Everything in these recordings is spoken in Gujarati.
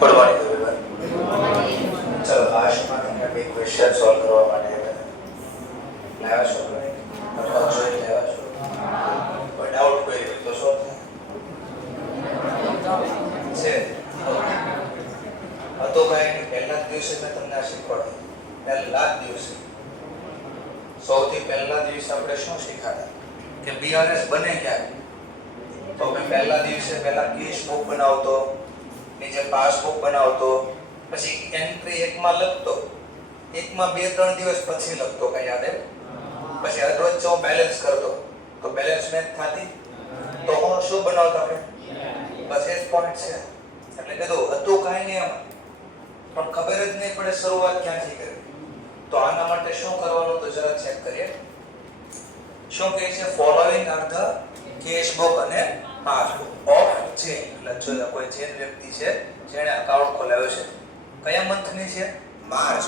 પડવાની જરૂર. ચલો લાસ્ટમાં તમને બે ક્વેશ્ચન સોલ્વ કરવા માટે લાવ્યા છો અથવા જોઈ લેવા છો. કોઈ ડાઉટ કોઈ હોય તો સોલ્વ છે. હતો કાંઈ પહેલા જ દિવસે મેં તમને આ શીખવાડ્યું. પહેલા જ દિવસે સૌથી પહેલા દિવસે આપણે શું શીખાતા કે બીઆરએસ બને ક્યારે? તો મેં પહેલા દિવસે પહેલા કેસ બુક બનાવતો, નીચે પાસબુક બનાવતો, પછી એન્ટ્રી એકમાં લખતો, એકમાં 2-3 દિવસ પછી લખતો, કઈ યાદ આવે? પછી રોજ જો બેલેન્સ કરતો તો બેલેન્સ મેચ થતી તો હું શું બનાવતો આપણે? બસ એ જ પોઈન્ટ છે. એટલે કીધું હતું કાંઈ નહીં એમાં, પણ ખબર જ નહીં પડે શરૂઆત ક્યાંથી કરવી. તો આના માટે શું કરવાનું તો જરા ચેક કરીએ. શું કહે છે? Following are the cash book અને પાસબુક ઓફ ચેન. એટલે જો કોઈ ચેન વ્યક્તિ છે જેણે અકાઉન્ટ ખોલાવ્યો છે, કયા મંથની છે? માર્ચ.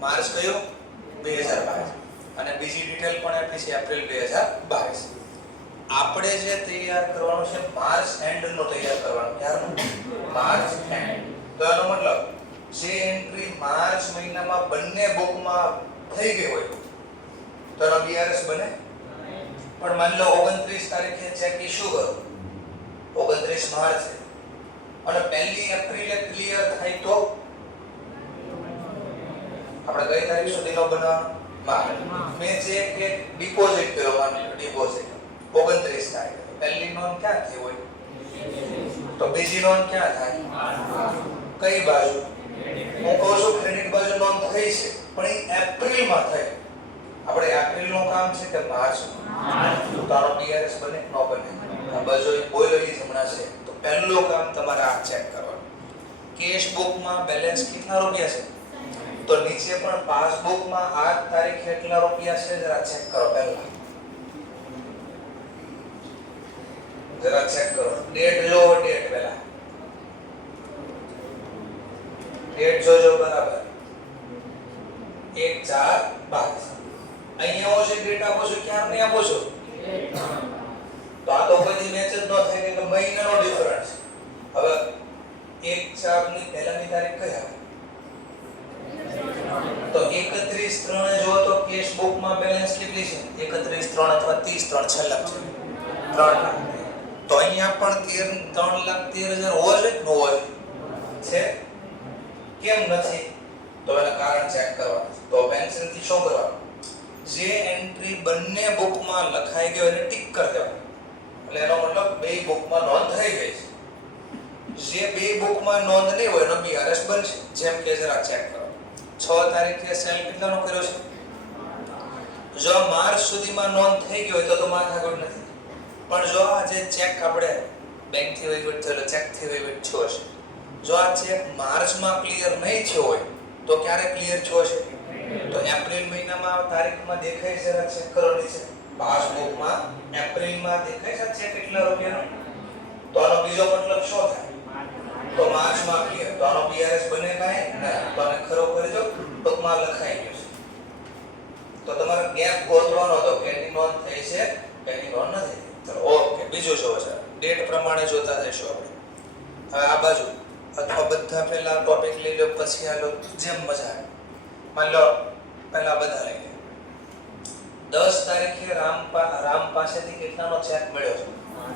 માર્ચ કયો? 2022. અને બીજી ડિટેલ પણ આપી છે એપ્રિલ 2022. આપણે જે તૈયાર કરવાનું છે માર્ચ એન્ડ નો તૈયાર કરવાનું. ક્યારનું? March end. તો એનો મતલબ જે એન્ટ્રી માર્ચ મહિનામાં બંને બુકમાં થઈ ગઈ હોય તો એનો બીઆરએસ બને. પણ માની લો 29 તારીખે ચેક ઇશ્યુ કરો, 29 માર્ચે, અને 1 એપ્રિલે ક્લિયર થાય તો આપણે કઈ તારીખ સુધીનો બનાવવાનો? મેં ચેક એક ડિપોઝિટ કર્યો, માની લો ડિપોઝિટ 29 તારીખે, પહેલી નોંધ ક્યાં થઈ હોય? તો બીજી નોંધ ક્યાં થાય? કઈ બાજુ? હું કહું છું ક્રેડિટ બાજુ નોંધ થઈ છે, પણ એ એપ્રિલમાં થઈ. આપણે એપ્રિલનું કામ છે કે માર્ચમાં? તો તારો બીઆરએસ બને ન બને? આ બાજુ બોલ્યો એ હમણાં છે. તો પહેલું કામ તમારે આ ચેક કરવાનું. કેશ બુકમાં બેલેન્સ કેટલા રૂપિયા છે? તો નીચે પણ પાસબુકમાં આ તારીખે કેટલા રૂપિયા છે જરા ચેક કરો. પહેલા જરા ચેક કરો. ડેટ જો, ડેટ પહેલા ડેટ જોજો બરાબર. 1/4/22. અહીંયા હું જે ડેટ આપો છો ક્યાં નહીં આપો છો? તો આ તો કોઈ મેચ જ ન થાય કે મહિનાનો ડિફરન્સ. હવે 1/4 ની પહેલાની તારીખ કઈ આવે? તો 31/3 જો તો કેશ બુકમાં બેલેન્સ કેટલી છે? 31/3 અથવા 30/3 છેલ્લા છે 3 લાખ. તો અહીંયા પણ 3,13,000 હોવો જોઈએ કે ન હોવો છે? કેમ નથી? તો એના કારણ ચેક કરવાનું. તો પેન્શનથી શું કરવાનું? જે એન્ટ્રી બંને બુકમાં લખાઈ ગયો એને ટિક કરી દેવાનું. એટલે એનો મતલબ બે બુકમાં નોંધ થઈ ગઈ છે. જે બે બુકમાં નોંધ નહીં હોય એનો બીઆરએસ બનશે. જેમ કે જરા ચેક કરો. 6 તારીખે સેલ કેટલાનો કર્યો છે? જો માર્ચ સુધીમાં નોંધ થઈ ગઈ હોય તો માથાકૂટ નથી. પણ જો આ જે ચેક આપણે બેંકથી વહીવટ થયેલો ચેકથી વહીવટ થયો છે, જો આ ચેક માર્ચમાં ક્લિયર નહીં થયો હોય તો ક્યારે ક્લિયર થયો છે? તો એપ્રિલ મહિનામાં તારીખમાં દેખાય છે, જરા ચેક કરો નીચે પાસબુકમાં એપ્રિલમાં દેખાય છે ચેક કેટલા રૂપિયાનો. તો આનો બીજો મતલબ શું થાય? તો માર્ચમાં ક્લિયર. તો આનો બીઆરએસ બને કાંઈ નહીં. તો આને ખરો કરી દો, ટૂંકમાં લખાઈ ગયું છે. તો તમારે ગેપ ગોતવાનો હતો કે એની નોંધ થઈ છે કે એની નોંધ નથી. ચલો ઓકે, બીજું જોવો છે. ડેટ પ્રમાણે જોતા જઈશું આપણે. હવે આ બાજુ અથવા બધા પહેલા ટોપિક લઈ લો, પછી આ લો, જેમ મજા આવે. માની લો પહેલા બધા લઈ લે. 10 તારીખે રામ પાસેથી કેટલાનો ચેક મળ્યો છે?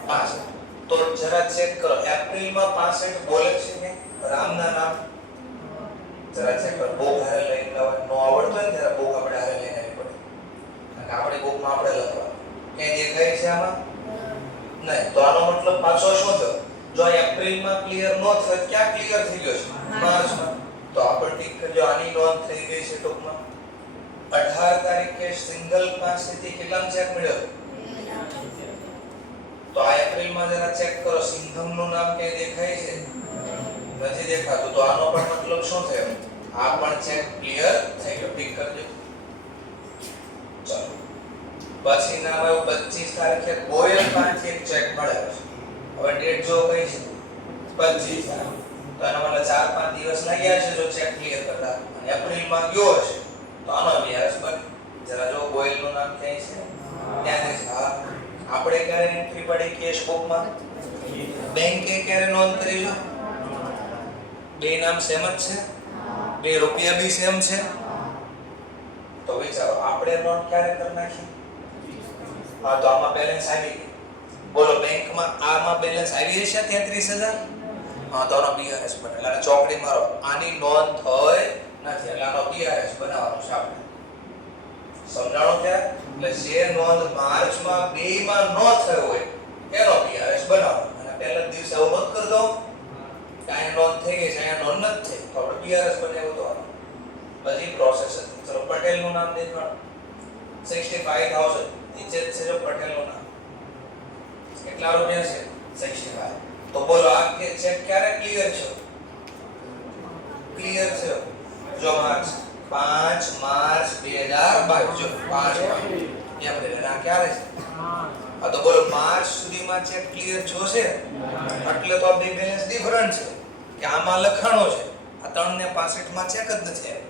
65. તો જરા ચેક કરો એપ્રિલમાં 65 બોલે છે કે રામના નામ? જરા ચેક કરો. બુક હારે લઈને લાવવા નો આવડતો હોય ત્યારે બુક આપણે હારે લઈને આવી પડે. કારણ કે આપણી બુકમાં આપણે લખવાનું ક્યાંય દેખાય છે આમાં નહીં. તો આનો મતલબ પાછો શું થયો? જો એપ્રિલમાં ક્લિયર ન થયો ક્યાં ક્લિયર થઈ ગયો છે? માર્ચમાં. તો આપણે ઠીક કરજો, આની નોંધ થઈ ગઈ છે ટૂંકમાં. 18 તારીખે સિંગલ પાસેથી કેટલાનો ચેક મળ્યો? તો આ એપ્રિલમાં જરા ચેક કરો. સિંઘમનું નામ ક્યાં દેખાય છે? નથી દેખાતું. તો આનો પણ મતલબ શું થયો? આ પણ ચેક ક્લિયર થઈ ગયો. ઠીક કરજો. ચાલો પછી નામ આવ્યું 25 તારીખે ગોયલ પાસેથી એક ચેક મળ્યો છે. હવે ડેટ જો કઈ છે? 25 તારીખ. તો આનો મતલબ 4-5 દિવસ લાગ્યા છે જો ચેક ક્લિયર કરતા. અને એપ્રિલમાં ગયો હશે તો આનો બીઆરએસ બને. જરા જો ગોયલનું નામ ક્યાં છે? ત્યાં છે. હા, આપણે ક્યારે એન્ટ્રી પડી કેશ બુકમાં? બેંકે ક્યારે નોંધ કરી છે? બે નામ સેમ જ છે, બે રૂપિયા બી સેમ છે. તો વિચારો આપણે નોંધ ક્યારે કરી નાખી? હા, તો આમાં બેલેન્સ આવી ગયું. બોલો બેંકમાં આમાં બેલેન્સ આવી હશે 33000? હા, તો આનો બીઆરએસ બને. એટલે ચોકડી મારો. આની નોંધ થઈ નથી એટલે આનો બીઆરએસ બનાવવાનો છે આપણે. સમજાણો ત્યાં? એટલે જે નોંધ માર્ચમાં બેમાં ન થઈ હોય એનો બીઆરએસ બનાવો. અને પહેલા દિવસે આવું નોંધ કરી દો કે અહીંયા નોંધ થઈ ગઈ છે, અહીંયા નોંધ નથી થઈ, તો આપણે બીઆરએસ બનાવ્યો તો બધી પ્રોસેસ હતી. ચલો પટેલનું નામ દેખાડો. 65000 નીચે જ છે જો પટેલનું નામ. કેટલા રૂપિયા છે? 65. તો બોલો આ કે ચેક ક્યારે ક્લિયર છે? ક્લિયર છે જો માર્ચ 5 માર્ચ 2022 જો 5 માર્ચ એપ્રિલ આ ક્યારે છે? હા, તો બોલો માર્ચ સુધીમાં ચેક ક્લિયર જોશે એટલે તો આ બે બેલેન્સ ડિફરન્ટ છે કે આમાં લખાણો છે, આ 3 ને 65 માં ચેક જ નથી આવ્યો.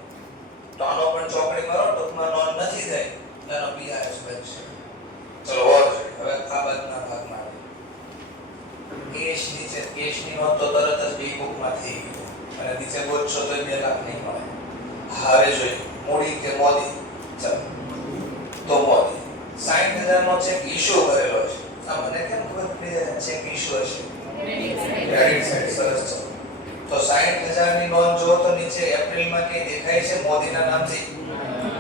તો આનો પણ ચોકડી મારો, ટૂંકમાં નોંધ નથી થઈ એનો બીઆરએસ બનશે. ચલો હવે આ બાજુના ભાગમાં કેશ નીચે કેશની નોંધ તો તરત જ બી બુકમાં થઈ ગઈ અને નીચે ગોતશો તો 2 લાખ નહીં મળે. હવે જોઈએ મૂડી કે મોદી. ચલો તો મોદી 60000 નો ચેક ઇશ્યુ કરેલો છે. આ મને કેમ ખબર પડી જાય ચેક ઇશ્યુ હશે? Credit side. સરસ. તો 60000 ની નોંધ જો તો નીચે એપ્રિલમાં કે દેખાય છે મોદીના નામથી.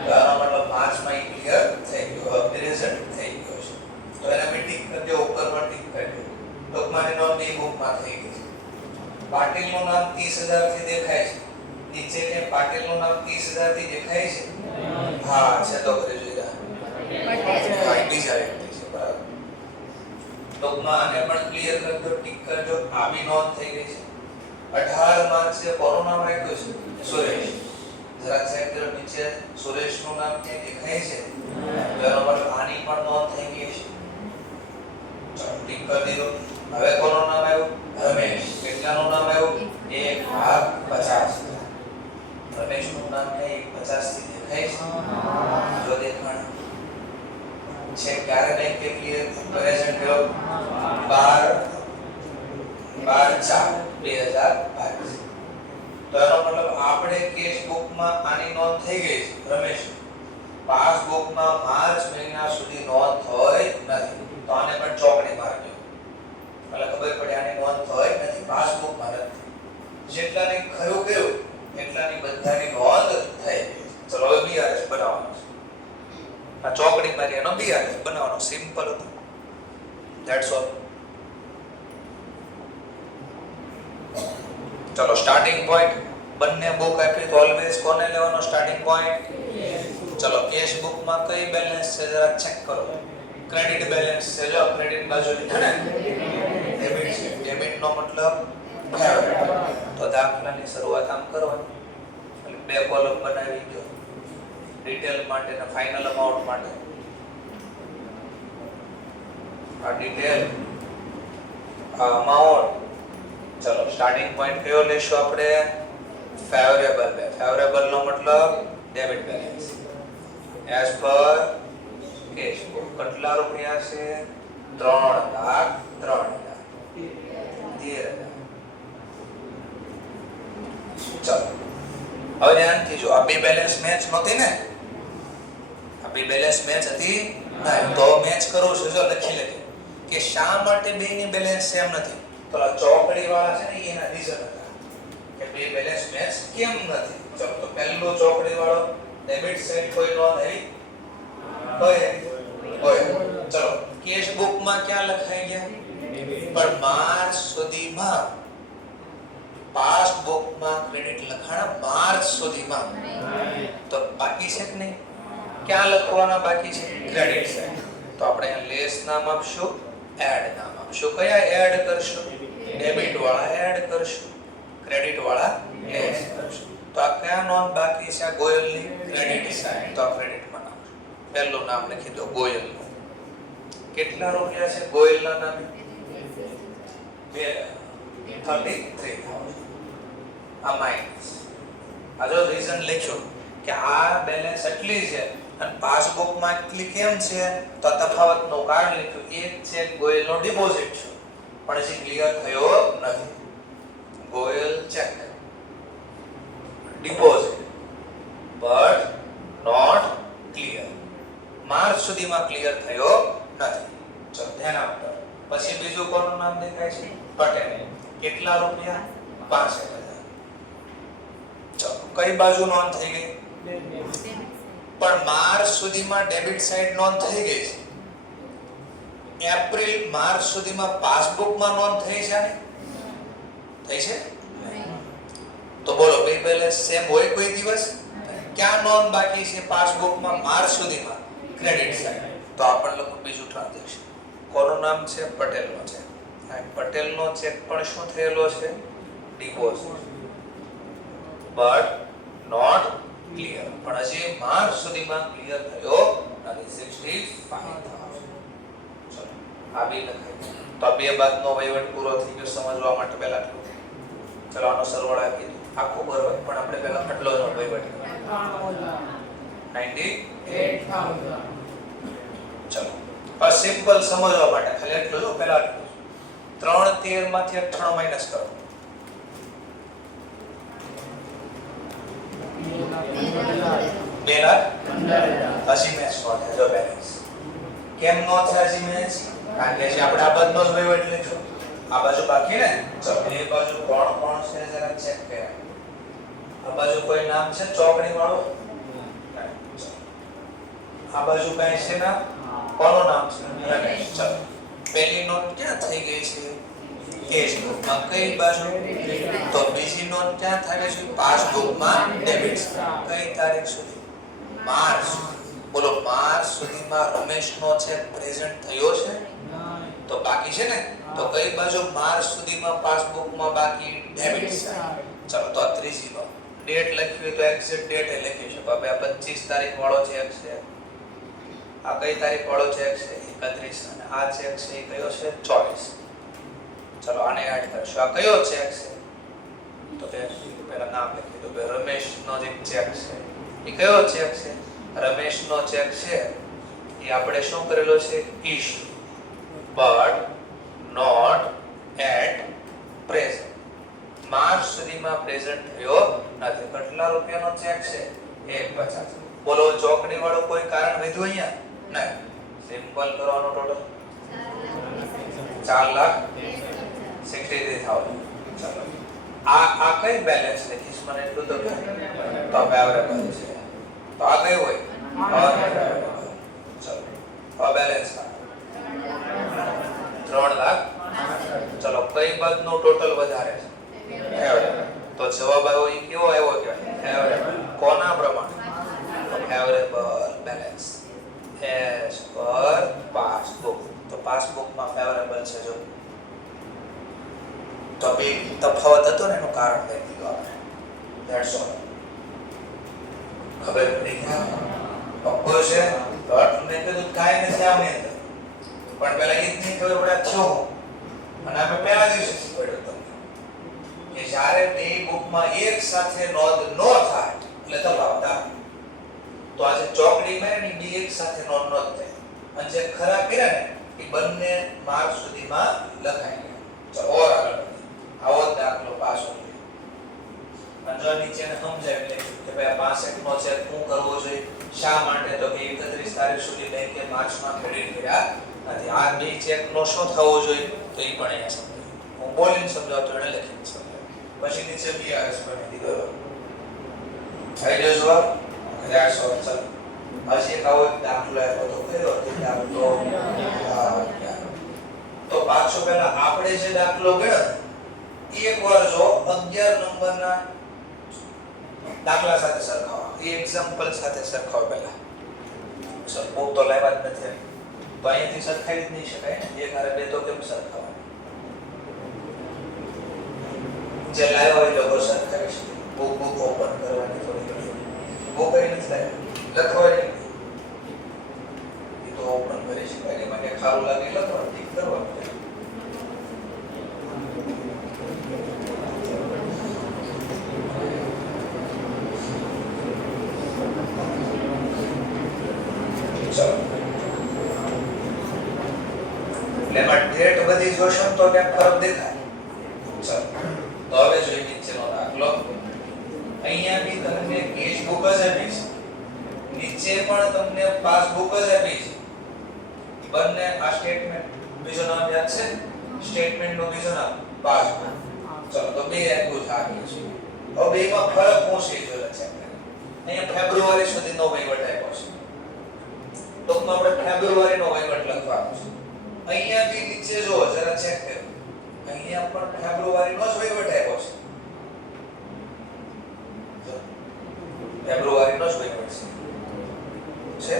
તો આનો મતલબ માર્ચમાં ઈ ક્લિયર થઈ ગયો, પ્રેઝન્ટ થઈ ગયો છે. તો એના બી ટિક કરી દો, ઉપર પર ટિક કરી દો. ટૂંકમાં નોંધ બી બુકમાં થઈ ગઈ છે. પાટીલનું નામ 30000 થી દેખાય છે. નીચે કે પાટીલનું નામ 30000 થી દેખાય છે? હા, છે તો કરી જોઈલા. પટેલ બીજા વ્યક્તિ છે બરાબર. ટૂંકમાં આને પણ ક્લિયર કરી દો, ટિક કરજો. આ બી નોંધ થઈ ગઈ છે. 18 માર્ચે કોનું નામ રાખ્યું છે? સુરેશ. જરા ચેક કરો નીચે સુરેશનું નામ ક્યાં દેખાય છે? એનો મતલબ આની પણ નોંધ થઈ ગઈ છે. ચાલો ટિક કરી દીધો. હવે કોનું નામ આવ્યું? રમેશ. કેટલાનું નામ આવ્યું? 1,50,000. રમેશનું નામ કે 1,50 થી દેખાય છે? જો દેખાણ છે ક્યારે બેંક કે ક્લિયર પ્રેઝન્ટ ગયો 12/4/2022. તો એનો મતલબ આપણે કેશ બુકમાં આની નોંધ થઈ ગઈ છે રમેશ. પાસબુકમાં માર્ચ મહિના સુધી નોંધ થઈ નથી, તો આને પણ ચોકડી મારજો. એટલે ખબર પડે આની નોંધ થઈ નથી, પાસબુકમાં નથી. જેટલાને ખરું કર્યું એટલાની બધાની નોંધ થઈ ગઈ. ચલો હવે બીઆરએસ બનાવવાનો છે. આ ચોકડી મારી એનો બીઆરએસ બનાવવાનો સિમ્પલ હતો. That's all. ચલો સ્ટાર્ટિંગ પોઈન્ટ બંને બુક આપી તો ઓલવેઝ કોને લેવાનો સ્ટાર્ટિંગ પોઈન્ટ? ચલો કેશ બુકમાં કઈ બેલેન્સ છે જરા ચેક કરો. ક્રેડિટ બેલેન્સ છે જો ક્રેડિટ બાજુ છે ને ડેબિટ છે. ડેબિટ નો મતલબ ફેવરેટ. તો દાખલાની શરૂઆત આમ કરવાની. એટલે બે કોલમ બનાવી દો ડિટેલ માટે અને ફાઇનલ અમાઉન્ટ માટે. આ ડિટેલ આ અમાઉન્ટ. ચલો સ્ટાર્ટિંગ પોઈન્ટ કયો લેશું આપણે? ફેવરેબલ. ફેવરેબલ નો મતલબ debit balance as per cash book. કેટલા રૂપિયા છે? 3,03,000. ચલો હવે ધ્યાનથી જો આ બે બેલેન્સ મેચ નહોતી ને? આ બે બેલેન્સ મેચ હતી ના? તો મેચ કરવું છે. જો લખી લેજો કે શા માટે બેની બેલેન્સ સેમ નથી. તો આ ચોકડી વાળા છે ને એના રીઝન હતા કે બે બેલેન્સ મેચ કેમ નથી. ચલો તો પહેલો ચોકડી વાળો ડેબિટ સાઈડ કોઈ નોંધ આવી? કોઈ. ચલો કેશ બુકમાં ક્યાં લખાઈ ગયા? પણ માર્ચ સુધીમાં પાસબુકમાં ક્રેડિટ લખાણ માર્ચ સુધીમાં. તો બાકી છે કે નહીં? ક્યાં લખવાના બાકી છે? Credit side. તો આપણે અહીંયા લેસ નામ આપશું, એડ નામ આપશું. કયા એડ કરશું? ડેબિટ વાળા એડ કરશું, ક્રેડિટ વાળા લેસ કરશું. તો આ કયા નોંધ બાકી છે? ગોયલની ક્રેડિટ સાઈડ. તો આ ક્રેડિટમાં નાખશું. પહેલું નામ લખી દો ગોયલનું. કેટલા રૂપિયા છે ગોયલના નામે? 33,000. આ માઈનસ. આ જો રીઝન લખ્યો કે આ બેલેન્સ એટલી છે અને પાસબુકમાં એટલી કેમ છે? તો તફાવતનું કારણ લખ્યું. એક ચેક ગોયલનો ડિપોઝિટ છે પણ હજી ક્લિયર થયો નથી. Goyal check deposit but not clear. March સુધીમાં ક્લિયર થયો નથી. ચલો ધ્યાન આપો. પછી બીજું કોનું નામ દેખાય છે? પટેલ. કેટલા રૂપિયા? 65,000. ચલો કઈ બાજુ નોંધ થઈ ગઈ? પણ માર્ચ સુધીમાં ડેબિટ સાઈડ નોંધ થઈ ગઈ છે. એપ્રિલ માર્ચ સુધીમાં પાસબુકમાં નોંધ થઈ છે ને? થઈ છે? તો બોલો બે બેલેન્સ સેમ હોય કોઈ દિવસ? ક્યાં નોંધ બાકી છે પાસબુકમાં માર્ચ સુધીમાં? Credit side. તો આપણ લોકો બીજું ટ્રાન્ઝેક્શન. કોનું નામ છે? પટેલનો છે. આ પટેલનો ચેક પણ શું થયેલો છે? Deposit but not clear. પણ હજી માર્ચ સુધીમાં ક્લિયર થયો નથી. 65,000. ચલો આ બે લખાય. તો આ બે બાદનો વહીવટ પૂરો થઈ ગયો. સમજવા માટે પહેલા ચલો આનો સરવાળો આપી દો. આખું બરોબર પણ આપણે પહેલા આટલો જ વહીવટ 98,000. ચલો આ સિમ્પલ સમજવા માટે ખાલી એટલું જો પહેલા 3/13 માંથી 98 માઈનસ કરો. 2,15,000. હજી મેચ નો થાય જો બેલેન્સ. કેમ નો થાય હજી મેચ? કારણ કે જે આપણે આ બધનો જ વહીવટ લઈશું. આ બાજુ બાકી ને? ચલો એ બાજુ કોણ કોણ છે જરા ચેક કર્યા. આ બાજુ કોઈ નામ છે ચોકડી વાળો? આ બાજુ કઈ છે ના? કોનું નામ છે? રમેશ. ચલો પહેલી નોટ ક્યાં થઈ ગઈ છે? કેશ બુકમાં. કઈ બાજુ? તો બીજી નોટ ક્યાં થાય છે? પાસબુકમાં ડેબિટ. કઈ તારીખ સુધી? માર્ચ. બોલો માર્ચ સુધીમાં રમેશનો ચેક પ્રેઝન્ટ થયો છે? તો બાકી છે ને? તો કઈ બાજુ માર્ચ સુધીમાં પાસબુકમાં બાકી? ડેબિટ. ચલો તો આ ત્રીજી નોટ. ડેટ લખી તો એક્ઝેક્ટ ડેટ એ લખી શકો. હવે આ 25 તારીખ વાળો ચેક છે. આ કઈ તારીખ વાળો ચેક છે? 31. અને આ ચેક છે એ કયો છે? 24. ચલો આને એડ કરશું. આ કયો ચેક છે? તો કે પહેલા નામ લખી દો. રમેશનો જે ચેક છે એ કયો ચેક છે? રમેશનો ચેક છે એ આપણે શું કરેલો છે? Issue but not at present. March સુધીમાં પ્રેઝન્ટ થયો નથી. કેટલા રૂપિયાનો ચેક છે? 1,50. બોલો ચોકડી વાળો કોઈ કારણ વધ્યું અહીંયા? નહીં. સિમ્પલ કરવાનો ટોટલ 4,63,000. ચલો આ કઈ બેલેન્સ લખીશ મને એટલું તો કે તો ફેવરેબલ છે. તો આ કઈ હોય? ચલો આ બેલેન્સ 3,00,000. ચલો કઈ બાદનો ટોટલ વધારે છે? ફેવરેબલ. તો જવાબ આવ્યો એ કેવો આવ્યો કહેવાય? ફેવરેબલ. કોના પ્રમાણે? તો ફેવરેબલ બેલેન્સ એઝ પર પાસબુક. તો પાસબુકમાં ફેવરેબલ છે જો. તો બે તફાવત હતો ને એનું કારણ લઈ દીધું આપણે. That's all. ખબર પડી ગયા? પક્કો છે? તો આટલું મેં કીધું કાંઈ નથી આની અંદર. પણ પહેલા એ જ નહીં ખબર પડે થયો. અને આપણે પહેલા દિવસે શીખવાડ્યું તમને કે જ્યારે બે બુકમાં એક સાથે નોંધ ન થાય એટલે તફાવત આવે. તો આજે ચોકડી મારે ને બે એક સાથે નોંધ ન થાય. અને જે ખરા કર્યા ને એ બંને માર્ચ સુધીમાં લખાઈ ગયા. ચલો ઓર આગળ આવો દાખલો પાછો લે. અને જો નીચેને સમજાવી લે કે ભાઈ 65 નો ચેક શું કરવો જોઈએ? શા માટે? તો કે 31 તારીખ સુધી બેંકે માર્ચમાં ક્રેડિટ કર્યા નથી. આ બે ચેક નો શું થવો જોઈએ? તો એ પણ અહીંયા સમજાવ્યું. હું બોલીને સમજાવતો એને લખીને સમજાવ્યું. પછી નીચે બીઆરએસ બની દીધો. થઈ ગયો જવાબ? That's all. ચલો હજી એક આવો દાખલો આપ્યો તો કયો દાખલો? તો પાછો પહેલા આપણે જે દાખલો ગયો એકવાર જો 11 નંબરના દાખલા સાથે સરખાવો. એ એક્ઝામ્પલ સાથે સરખાવો પહેલા. સર બહુ તો લાવ્યા જ નથી. તો અહીંયાથી સરખાવી જ નહીં શકાય ને. એક હારે બે તો કેમ સરખાવા? જે લાવ્યા હોય લોકો સરખાવી શકે. બુક ઓપન કરવાની થોડી ઘણી. બુક કઈ નથી લાવ્યા. લખવાની એ તો ઓપન કરી શકાય. એમાં કે ખારું લાગે લખવાનું ઠીક કરવાનું. એમાં ડેટ બધી જોશો તો ક્યાંક ફરક દેખાય. ચલો તો હવે જોઈએ નીચેનો દાખલો. અહીંયા બી તમને કેશ બુક જ આપી છે, નીચે પણ તમને પાસબુક જ આપી છે. બંને આ સ્ટેટમેન્ટ બીજો નામ યાદ છે? સ્ટેટમેન્ટ નું બીજો નામ પાસબુક. ચલો તો બે આપ્યું છે આગળ છે. હવે બેમાં ફરક શું છે જો ચેક કરો. અહીંયા ફેબ્રુઆરી સુધીનો વહીવટ આપ્યો છે. ટૂંકમાં આપણે ફેબ્રુઆરીનો વહીવટ લખવાનો છે. અહીંયા બી નીચે જો જરા ચેક કરો. અહીંયા પણ ફેબ્રુઆરીનો જ વહીવટ આપ્યો છે. ફેબ્રુઆરીનો જ વહીવટ છે.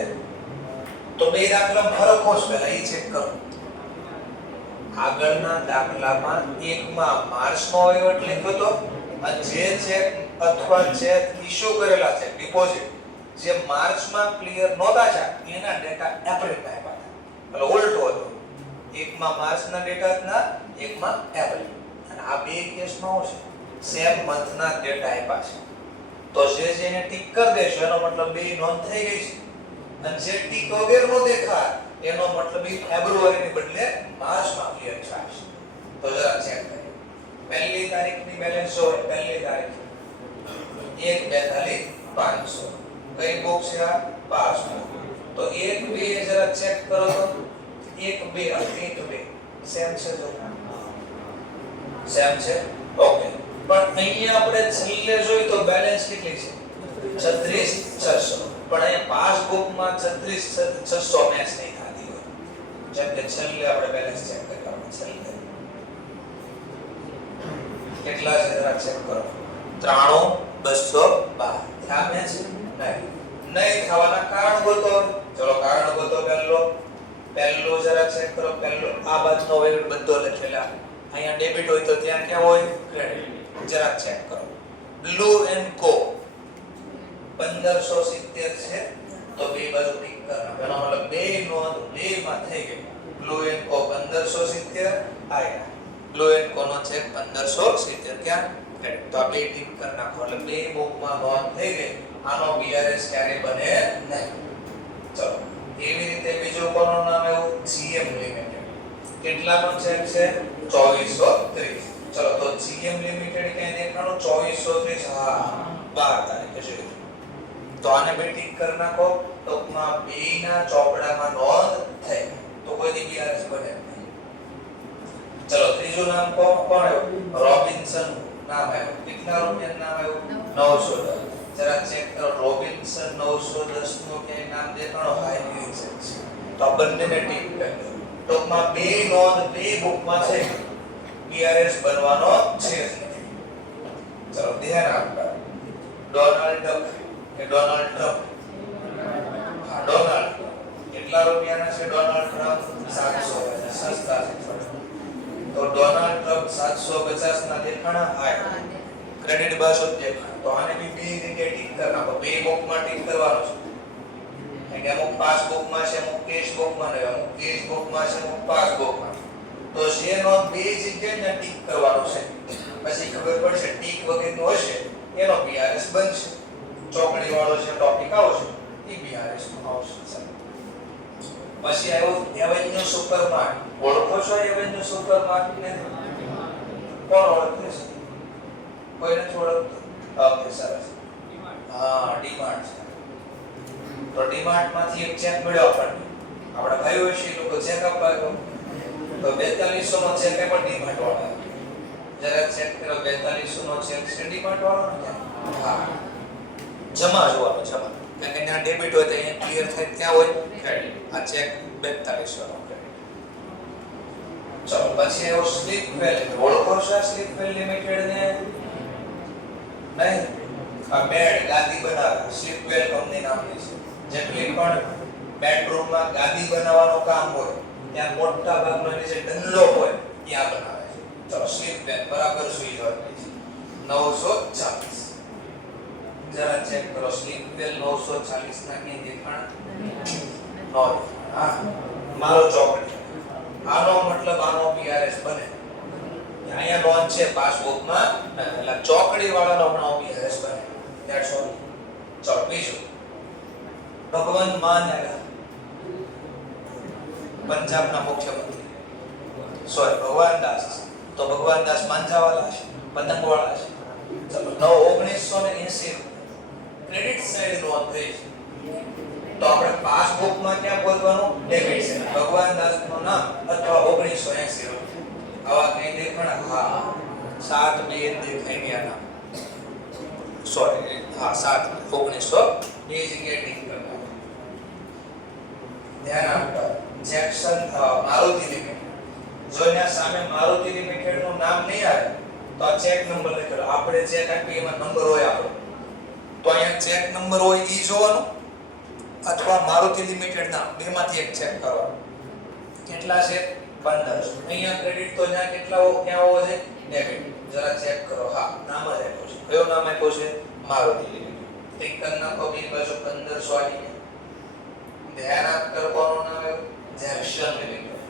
તો બે દાખલામાં ફરક શું છે પહેલા એ ચેક કરો. આગળના દાખલામાં એકમાં માર્ચનો વહીવટ લખ્યો હતો અને જે ચેક અથવા ચેક ઇશ્યુ કરેલા છે ડિપોઝિટ જે માર્ચમાં ક્લિયર નહોતા છે એના ડેટા એપ્રિલમાં આપ્યા હતા. એટલે ઉલટો હતો. એકમાં માર્ચના ડેટા હતા, એકમાં એપ્રિલ. અને આ બે કેસમાં શું છે? સેમ મંથના ડેટા આપ્યા છે. તો જેને ટિક કરી દેશો એનો મતલબ બે નોંધ થઈ ગઈ છે. અને જે ટિક વગરનો દેખાય એનો મતલબ એ ફેબ્રુઆરીની બદલે માર્ચમાં ક્લિયર થશે. તો જરા ચેક કરીએ. પહેલી તારીખની બેલેન્સ હોય પહેલી તારીખ 1/42/500 કઈ બુક છે આ? પાસબુક. તો 1/2 જરા ચેક કરો તો 1/2 સેમ છે જો સેમ છે. ઓકે પણ અહીંયા આપણે છેલ્લે જોઈ તો બેલેન્સ કેટલી છે? 36600. પણ અહીંયા પાસબુકમાં 36600 મેચ નહીં થતી હોય. જેમ કે છેલ્લે આપણે બેલેન્સ ચેક કરીએ. આપણે છેલ્લે કેટલા છે જરા ચેક કરો. 93212 થયા મેચ? નહીં થવાના કારણ ગોતો. ચલો કારણ ગોતો. પહેલો જરા ચેક કરો. પહેલો આ બાજુનો વહીવટ બધો લખેલા. અહીંયા ડેબિટ હોય તો ત્યાં ક્યાં હોય? ક્રેડિટ. જરા ચેક કરો. બ્લુ એન્ડ કો 1570 છે તો બે બાજુ ટિક કરવાનું. એનો મતલબ બે નોંધ બે માં થઈ ગઈ. બ્લુ એન્ડ કો 1570 આયા. બ્લુ એન્ડ કો નો ચેક 1570 ક્યાં? ક્રેડિટ. તો આ બે ટિક કરી નાખો એટલે બે બુકમાં નોંધ થઈ ગઈ. આનો બીઆરએસ ક્યારે બને નહીં. ચલો એવી રીતે બીજું કોનું નામ આવ્યું? GM limited. કેટલાનો ચેક છે? 2430. ચલો તો જીએમ લિમિટેડ ક્યાં દેખાણું? 2430. હા 12 તારીખે છે. તો આને બે ટિક કરી નાખો. ટૂંકમાં બેના ચોપડામાં નોંધ થઈ. તો કોઈ દી બીઆરએસ બને નહીં. ચલો ત્રીજું નામ કોણ આવ્યું? રોબિન્સન નામ આવ્યું. કેટલા રૂપિયાનું નામ આવ્યું? 910. જરા ચેક કરો. રોબિન્સન 910 નું કે નામ દેખાણો? High research. તો આ બંનેને ટિક કરી દો. ટૂંકમાં બે નોંધ બે બુકમાં છે. બીઆરએસ બનવાનો છે જ નહીં. ચલો ધ્યાન આપતા. ડોનાલ્ડ ડક કે ડોનાલ્ડ ટ્રમ્પ? હા ડોનાલ્ડ. કેટલા રૂપિયાના છે ડોનાલ્ડ ટ્રમ્પ? 750. સસ્તા છે. તો ડોનાલ્ડ ટ્રમ્પ 750 ના દેખાણા આય. ક્રેડિટ બાજુ દેખાણા. તો આને બી બે રીતે ટિક કરી નાખો. બે બુકમાં ટિક કરવાનો છે. કે અમુક પાસબુકમાં છે, અમુક કેશ બુકમાં ને અમુક કેશ બુકમાં છે, અમુક પાસબુકમાં. તો જે નોંધ બે જગ્યાએ ટિક કરવાનો છે. પછી ખબર પડશે ટિક વગરનો હશે એનો બીઆરએસ બનશે. ચોકડી વાળો છે ટોપિક આવશે એ બીઆરએસ નો આવશે. પછી આવ્યો એવેન્યુ સુપરમાર્કેટ. ઓળખો છો એવેન્યુ સુપરમાર્કેટ ને? કોણ ઓળખે છે? કોઈને ઓળખતો? ઓકે સરસ. હા ડીમાર્ટ છે. તો ડીમાર્ટ માંથી એક ચેક મળ્યો આપણને. આપણે ભાઈઓ છે લોકો ચેક અપાયો. તો 4200 નો ચેક પણ ડીમાર્ટ વાળા. જરા ચેક કરો. 4200 નો ચેક છે ડીમાર્ટ વાળો ને? હા જમા જોવાનો જમા. કારણ કે ત્યાં ડેબિટ હોય તો અહીંયા ક્લિયર થાય ક્યાં હોય? ક્રેડિટ. આ ચેક 4200 નો ક્રેડિટ. ચલો પછી એવો સ્લીપવેલ. ઓળખો છો સ્લીપવેલ લિમિટેડ ને? નહીં. આ બેડ ગાદી બનાવે સ્લીપવેલ કંપની નામની છે. જેટલી પણ બેડરૂમમાં ગાદી બનાવવાનું કામ હોય ત્યાં મોટા ભાગનો જે ડંલો હોય ત્યાં બનાવે છે. ચલો સ્લીપવેલ બરાબર સુઈ જવાની છે. 940. જરા ચેક કરો. સ્લીપવેલ 940 ના કે દેખાણ નો? હા મારો ચોકડી. આનો મતલબ આનો બીઆરએસ બને. અહીંયા નોંધ છે પાસબુકમાં એટલે ચોકડી વાળાનો પણ બીઆરએસ બને. That's all. ચલો બીજું ભગવંત માન આવ્યા. પંજાબના મુખ્યમંત્રી. સોરી ભગવાન દાસ. તો ભગવાન દાસ માંજાવાલા છે, પતંગવાળા છે. ચલો 1980 ક્રેડિટ સાઈડ નોંધ થઈ છે. તો આપણે પાસબુકમાં ક્યાં બોલવાનું? Debit side. ભગવાન દાસનું નામ અથવા 1980 રૂપિયા. આવા કઈ દેખાણ? હા 7 2 દેખાઈ ગયા નામ. સોરી હા 7 1900 એ જગ્યાએ ટીક કરવાનું. ધ્યાન આપો. Jackson Maruti limited. જો એના સામે મારુતિ લિમિટેડ નું નામ નહીં આવે તો આ ચેક નંબર લખેલો. આપણે ચેક આપીએ એમાં નંબર હોય આપણો. તો અહીંયા ચેક નંબર હોય ઈ જોવાનું અથવા મારુતિ લિમિટેડ નામ બેમાંથી એક ચેક કરવાનું. કેટલા છે? 1500. અહીંયા ક્રેડિટ તો ત્યાં કેટલા ક્યાં હોવો છે? ડેબિટ. જરા ચેક કરો. હા નામ જ આપ્યું છે. કયો નામ આપ્યું છે? મારુતિ લિમિટેડ. ટિક કરી નાખો. બીજી બાજુ 1500 આવી ગયા. ધ્યાન આપ કરવાનું નામ આવ્યું જેક્શન લિમિટેડ.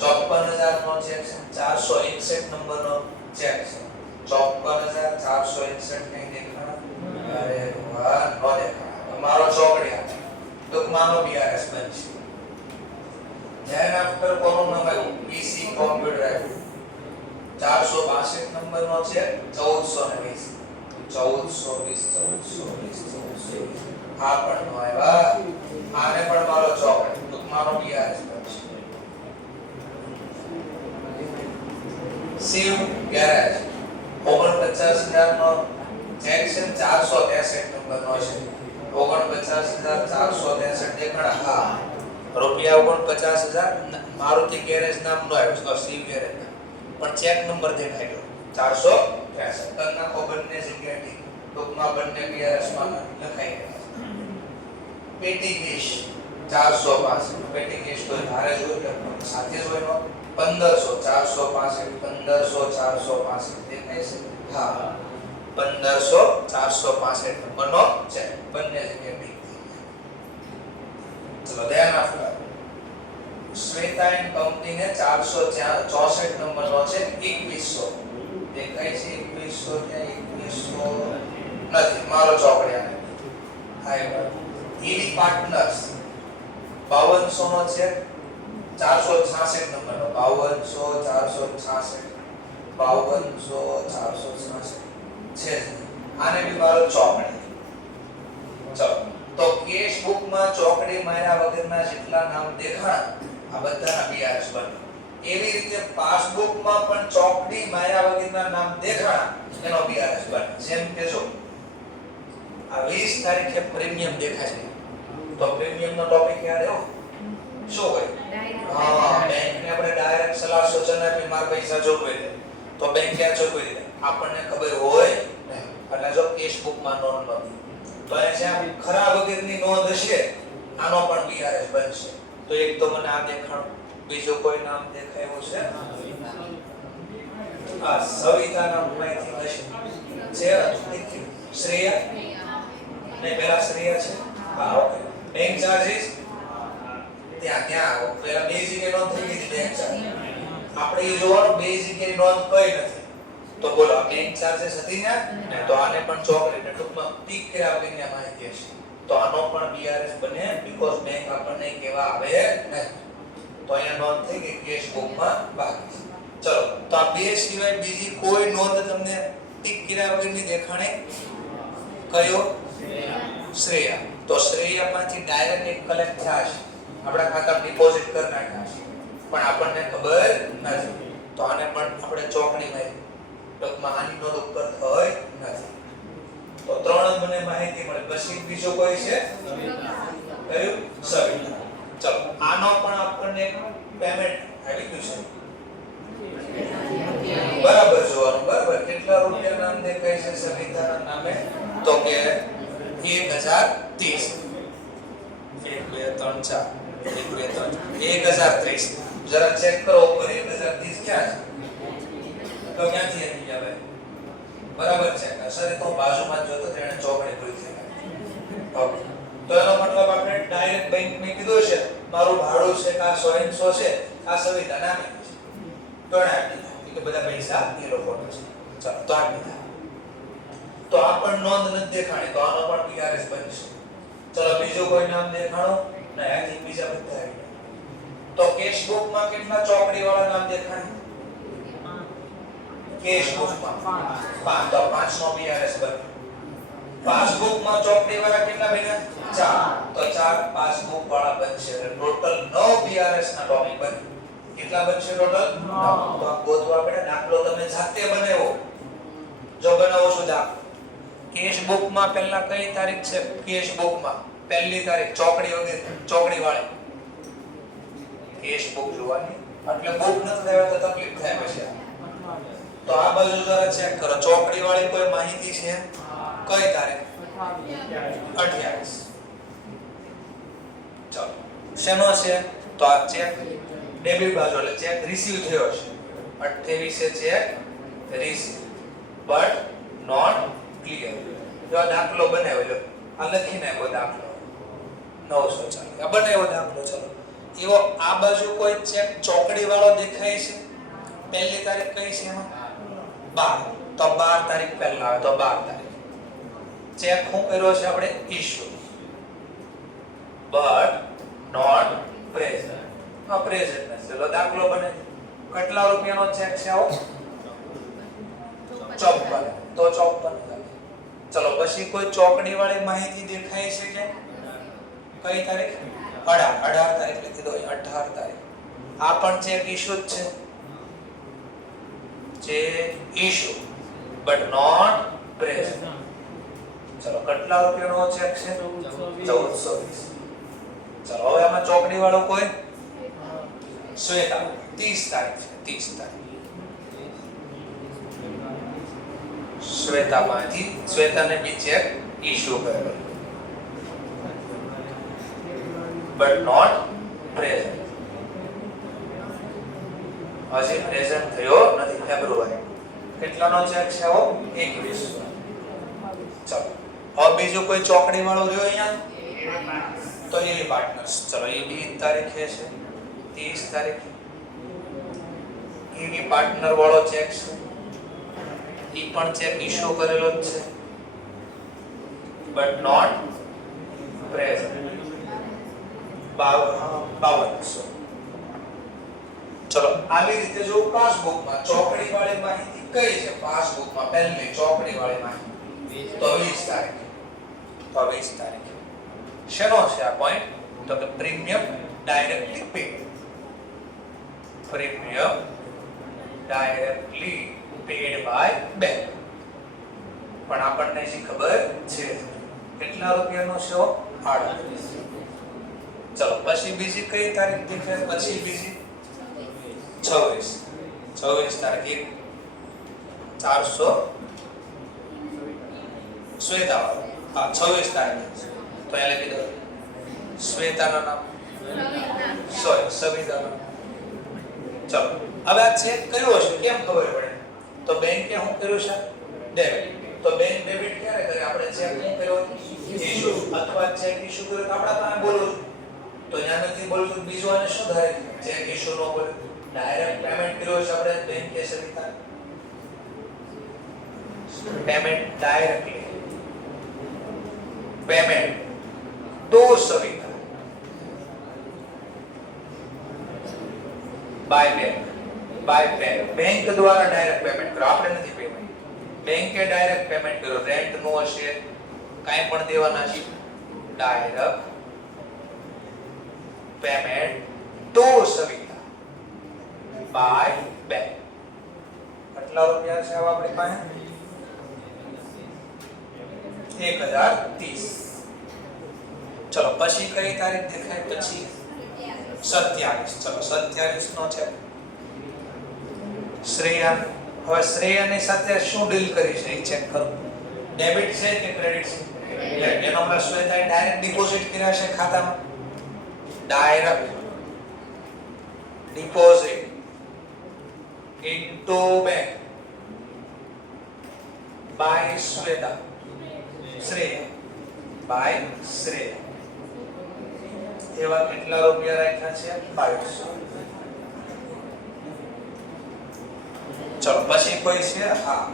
54000 નો ચેક છે. 461 નંબર નો ચેક છે. 54461 કઈ દેખાણા? અરે વાહ નો દેખાણા. મારો ચોકડિયા ટૂંકમાંનો બીઆરએસ બનશે. ધ્યાન આપ કરવાનું નામ આવ્યું પીસી કોમ્પ્યુટર આવ્યું. 462 નંબર નો છે. 1420 આ પણ નો આવ્યા. આને પણ મારો ચોકડી ટૂંકમાંનો બીઆરએસ બનશે. શિવ ગેરેજ 49000 નો ચેક છે. 463 નંબર નો છે. 49463 દેખાણા? હા રૂપિયા 49000 મારુતિ ગેરેજ નામ નો આવ્યો તો શિવ ગેરેજ પણ ચેક નંબર દેખાઈ ગયો 463. કર નાખો બંને જગ્યાએ ઠીક. ટૂંકમાં બંને બીઆરએસ માં લખાઈ ગયા. પેટી કેશ 465. પેટી કેશ તો ધારે જોઈ કે સાથે જ હોય નો 1500 465 465 દેખાય છે? હા 1500 465 નંબરનો છે. બંને જગ્યાએ ઠીક થઈ ગયા. ચલો ધ્યાન આપો. શ્વેતા એન્ડ કંપનીને 464 નંબરનો છે. 2100 દેખાય છે? 2100 ત્યાં 2100 નથી. મારો ચોકડિયા હાઈ બરાબર. ઈડી પાર્ટનર્સ 5200 નો છે. 466 નંબરનો 5200 466 છે. આને બી મારો ચોકડી. ચલો તો કેશ બુકમાં ચોકડી માર્યા વગરના જેટલા નામ દેખાણા આ બધાના બીઆરએસ બને. એવી રીતે પાસબુકમાં પણ ચોકડી માર્યા વગરના નામ દેખાણા એનો બીઆરએસ બને. જેમ કે જો આ 20 તારીખે પ્રીમિયમ દેખાય છે તો પ્રીમિયમનો ટોપિક યાદ આવ્યો? શું હોય? હા બેંકને આપણે ડાયરેક્ટ સલાહ સૂચન આપી મારા પૈસા ચૂકવી દે તો બેંક ક્યાં ચૂકવી દે? આપણને ખબર હોય નહીં. એટલે જો કેશ બુકમાં નોંધ નથી તો એ જ્યાં ખરા વગરની નોંધ હશે આનો પણ બીઆરએસ બનશે. તો એક તો મને આ દેખાણું. બીજું કોઈ નામ દેખાયું છે? આ સવિતા નામ માહિતી હશે છે. શ્રેયા ને પેલા શ્રેયા છે. હા ઓકે. બેંક ચાર્જીસ ત્યાં પેલા બે જગ્યાએ નોંધ થઈ ગઈ બેંક ચાર્જ. આપણે એ જોવાનું બે જગ્યાએ નોંધ કઈ નથી. તો બોલો બેંક ચાર્જીસ હતી ને તો આને પણ ચોકડી ને ટૂંકમાં ટીક કર્યા વગરની માહિતી હશે તો આનો પણ બીઆરએસ બને બીકોઝ બેંક આપણને કેવા આવે નહીં. તો અહીંયા નોંધ થઈ ગઈ કેશ બુકમાં બાકી છે. ચલો તો આ બે સિવાય બીજી કોઈ નોંધ તમને ટીક કર્યા વગરની દેખાણે? કયો? શ્રેયા. તો શ્રેયામાંથી ડાયરેક્ટ એક કલેક્ટ થયા છે. આપણા ખાતામાં ડિપોઝિટ કરી નાખ્યા છે પણ આપણને ખબર નથી. તો આને પણ આપણે ચોકડીમાં ટૂંકમાં આની નોંધ ઉપર થઈ નથી. તો ત્રણ જ મને માહિતી મળે. પછી બીજો કોઈ છે? કયું? સવિતા. ચલો આનો પણ આપણને પેમેન્ટ આવી ગયું છે. બરાબર જોવાનું. બરાબર કેટલા રૂપિયા નામ દેખાય છે સવિતાના નામે? તો કે 1030. 1 2 3 4 1030. જરા ચેક કરો ઉપર 1030 ક્યાં છે? તો ક્યાંથી આવી આવે? બરાબર છે. સર તો બાજુમાં જોતો તેને ચોકડી ભૂલી થઈ. ઓકે. તો એનો મતલબ આપણે ડાયરેક્ટ બેંક મે કીધું છે મારું ભાડું છે કા 100 છે આ સવિતા નામે છે. તો એને આપી દીધા કે બધા પૈસા એ લોકોનો છે. ચાલો તો આપી દીધા. તો આ પણ નોંધ નથી દેખાણી તો આનો પણ બીઆરએસ બનશે. ચલો બીજું કોઈ નામ દેખાણો? ના આથી બીજા બધા આવી ગયા. તો કેશ બુકમાં કેટલા ચોકડી વાળા નામ દેખાણે? કેશ બુકમાં 5 તો 5 નો BRS બને. પાસબુકમાં ચોકડી વાળા કેટલા બન્યા 4 તો 4 પાસબુક વાળા બનશે ટોટલ 9 BRS ના ટોપિક બને. કેટલા બનશે ટોટલ 9. તો આ ગોતવા પડે. દાખલો તમે જાતે બનાવો. જો બનાવો છો દાખલો કેશ બુકમાં પહેલા કઈ તારીખ છે કેશ બુકમાં પહેલી તારીખ ચોકડી વગેરે ચોકડી વાળી કેશ બુક જોવાની એટલે બુક નથી લેવા તો તકલીફ થાય પછી. તો આ બાજુ જરા ચેક કરો ચોકડી વાળી કોઈ માહિતી છે કઈ તારીખ 28. ચાલો શેનો છે તો આ ચેક ડેબિટ બાજુ એટલે ચેક રિસીવ થયો છે 28 છે cheque receive but not clear. જો આ દાખલો બનાવ્યો આ લખીને આવ્યો દાખલો 940 આ બનાવ્યો દાખલો. ચલો એવો આ બાજુ કોઈ ચેક ચોકડી વાળો દેખાય છે પહેલી તારીખ કઈ છે એમાં 12 તો 12 તારીખ પહેલા આવે તો 12 તારીખ ચેક હું કર્યો છે આપણે ઇશ્યુ બટ નોટ પ્રેઝન્ટ. આ પ્રેઝન્ટ નથી. ચલો દાખલો બને કેટલા રૂપિયાનો ચેક છે આવો 54 તો 54. ચલો પછી કોઈ ચોકડી વાળી માહિતી દેખાય છે કે કઈ તારીખ 18 તારીખ લખી દો 18 તારીખ. આ પણ ચેક ઇશ્યુ જ છે જે ઇશ્યુ બટ નોટ પ્રેઝન્ટ. ચલો કેટલા રૂપિયાનો ચેક છે 1420. ચલો હવે આમાં ચોકડી વાળો કોઈ શ્વેતા 30 તારીખ છે 30 તારીખ શ્વેતામાંથી શ્વેતાને બી ચેક ઇશ્યુ કરેલો બટ નોટ પ્રેઝન્ટ. હજી પ્રેઝન્ટ થયો નથી ફેબ્રુઆરી. કેટલાનો ચેક છે આવો 21. ચલો હવે બીજું કોઈ ચોકડી વાળો રહ્યો અહીંયા તો એવી પાર્ટનર્સ. ચલો એ 20 તારીખે છે 30 તારીખ એવી પાર્ટનર વાળો ચેક છે એ પણ ચેક ઇશ્યુ કરેલો જ છે બટ નોટ પ્રેઝન્ટ 5200. ચલો આવી રીતે જો પાસબુકમાં ચોકડી વાળી માહિતી કઈ છે પાસબુકમાં પહેલી ચોકડી વાળી માહિતી તો 20 તારીખ તો 20 તારીખ શેનો છે આ પોઈન્ટ તો કે premium directly paid. Premium directly paid by bank. પણ આપણને જે ખબર છે કેટલા રૂપિયાનો છે 38. ચલો પછી બીજી કઈ તારીખ દેખાય પછી બીજી 26 તારીખ 400 શ્વેતા હા 26 તારીખ તો એ લખી દો શ્વેતાનું નામ સવિતાનું. ચલો હવે આ ચેક કર્યો છે કેમ ખબર પડે તો બેંકે શું કર્યું છે ડેબિટ. તો બેંક ડેબિટ ક્યારે કરે આપણે ચેક શું કર્યો ઇશ્યુ અથવા ચેક ઇશ્યુ કર્યો તો આપડા પાસે બોલું તો અહીંયા નથી બોલતું બીજું આને શું થાય ચેક ઇશ્યુ નો બોલે ડાયરેક્ટ પેમેન્ટ કર્યો છે આપણે બેંકે સવિતા પેમેન્ટ ડાયરેક્ટલી પેમેન્ટ તો સવિતા બાય બેંક બેંક દ્વારા ડાયરેક્ટ પેમેન્ટ કરો આપણે નથી પેમેન્ટ બેંકે ડાયરેક્ટ પેમેન્ટ કરો રેન્ટ નો હશે કાઈ પણ દેવાના છે ડાયરેક્ટ પેમેન્ટ તો સવિતા બાય બેંક. કેટલા રૂપિયા છે આપણી પાસે 1030. ચલો પછી કઈ તારીખ દેખાય પછી 27. ચલો 27 નો છે શ્રેયા. હવે શ્રેયાની સાથે શું ડીલ કરી છે એ ચેક કરો. ડેબિટ છે કે ક્રેડિટ છે એનો આપણે શ્વેતાએ ડાયરેક્ટ ડિપોઝિટ કર્યા છે ખાતામાં direct deposit into bank by Shweta Shreya by Shreya. એવા કેટલા રૂપિયા રાખ્યા છે 2200. ચલો પછી કોઈ છે હા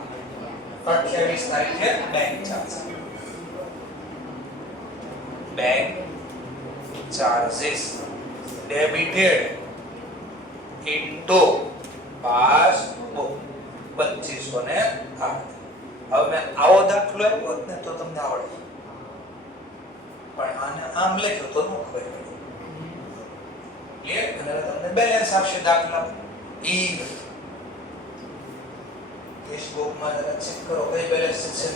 28 તારીખે bank charge bank charges debited into passbook 2508. હવે મેં આવો દાખલો આપ્યો હોત ને તો તમને આવડે, પણ આને આમ લખ્યો તો ન ખબર પડી. ક્લિયર? અને હવે તમને બેલેન્સ આપશે દાખલા. ઈ કેશ બુકમાં જરા ચેક કરો કઈ બેલેન્સ છે.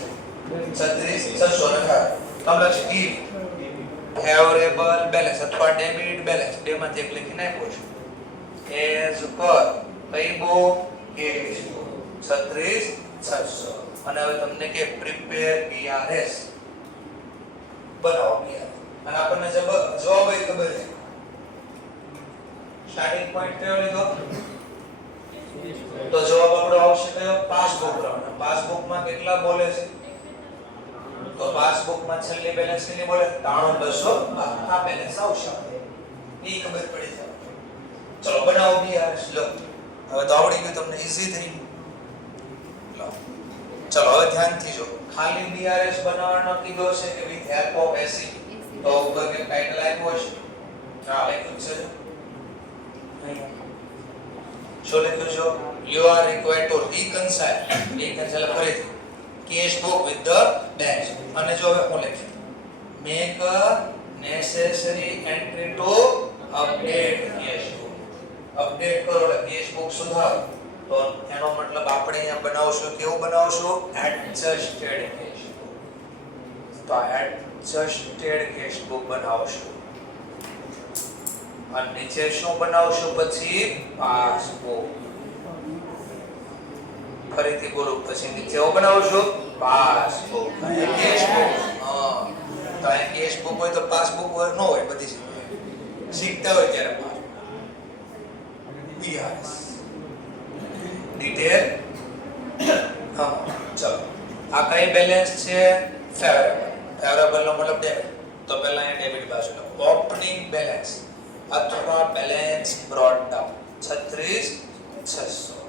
36618. તમે લખો ઈ ફેવરેબલ બેલેન્સ અથવા ડેબિટ બેલેન્સ, બેમાંથી એક લખી નાખો છો. એઝ પર કઈ બુક? Cache book 36600. અને હવે તમને કે પ્રિપેર BRS બનાવો BRS. અને આપણને જવાબ એ ખબર છે. સ્ટાર્ટિંગ પોઈન્ટ કયો લીધો? તો જવાબ આપણો આવશે કયો? પાસબુક પ્રમાણે. પાસબુકમાં કેટલા બોલે છે? તો પાસબુકમાં છેલ્લી બેલેન્સ કેટલી બોલે? 93212. આ બેલેન્સ આવશે. ઈ ખબર પડી જાય. ચલો બનાવો BRS. લો હવે તો આવડી ગયું તમને, ઈઝી થઈ ગયું. લો ચલો હવે ધ્યાનથી જો. ખાલી BRS બનાવવાનો કીધો છે કે વિથ હેલ્પ ઓફ એસી? તો ઉપર કે ટાઇટલ આપ્યું હશે. આ લખ્યું છે શું લખ્યું છે? You are required to reconcile ફરીથી cash book with the bank. અને જો હવે હું લખ્યું make a necessary entry to update cash book. Update કરો એટલે કેશ બુક સુધારો. તો એનો મતલબ આપણે અહીંયા બનાવશું, કેવું બનાવશું? Adjusted cash book. તો એડજસ્ટેડ કેશ બુક બનાવશું. અને નીચે શું બનાવશું પછી? પાસબુક. ફરીથી બોલું પછી નીચે હું બનાવશું? પાસબુક. Cash book. હા તો આ કેશ બુક હોય તો પાસબુક હોય ન હોય, બધી શીખતા હોય ત્યારે BRS ડિટેલ. હા ચલો આ કઈ બેલેન્સ છે? ફેવરેબલ. ફેવરેબલ નો મતલબ ડેબિટ. તો પહેલા અહીંયા ડેબિટ બાજુ લખો. ઓપનિંગ બેલેન્સ અથવા બેલેન્સ બ્રોટ ડાઉન 36600.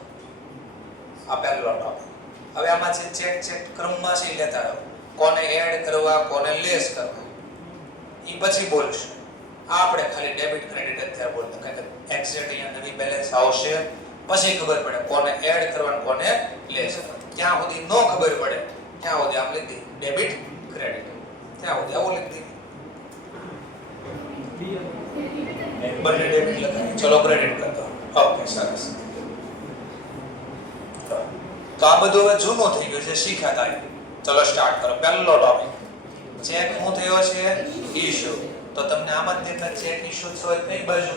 આ પહેલો ટોપિક. હવે આમાં છે ચેક ક્રમમાં છે લેતા રહો. કોને એડ કરવા, કોને લેસ કરવા ઈ પછી બોલશું. આપણે ખાલી ડેબિટ ક્રેડિટ અત્યારે બોલતા, કારણ કે એક્ઝેક્ટ અહીંયા નવી બેલેન્સ આવશે પછી ખબર પડે કોને એડ કરવાનું, કોને લેસ કરવાનું. ત્યાં સુધી ન ખબર પડે ત્યાં સુધી આમ લખી દે ડેબિટ ક્રેડિટ, ત્યાં સુધી આવું લખી દે. બંને ડેબિટ લખાય. ચલો ક્રેડિટ કરતો. ઓકે સરસ. તો આ બધું હવે જૂનું થઈ ગયું છે, શીખ્યા હતા. ચલો સ્ટાર્ટ કરો. પહેલો ટોપિક ચેક શું થયો છે? ઇશ્યુ. તો તમને આમાં દેખા ચેક ઇશ્યુ થયો હોય કઈ બાજુ?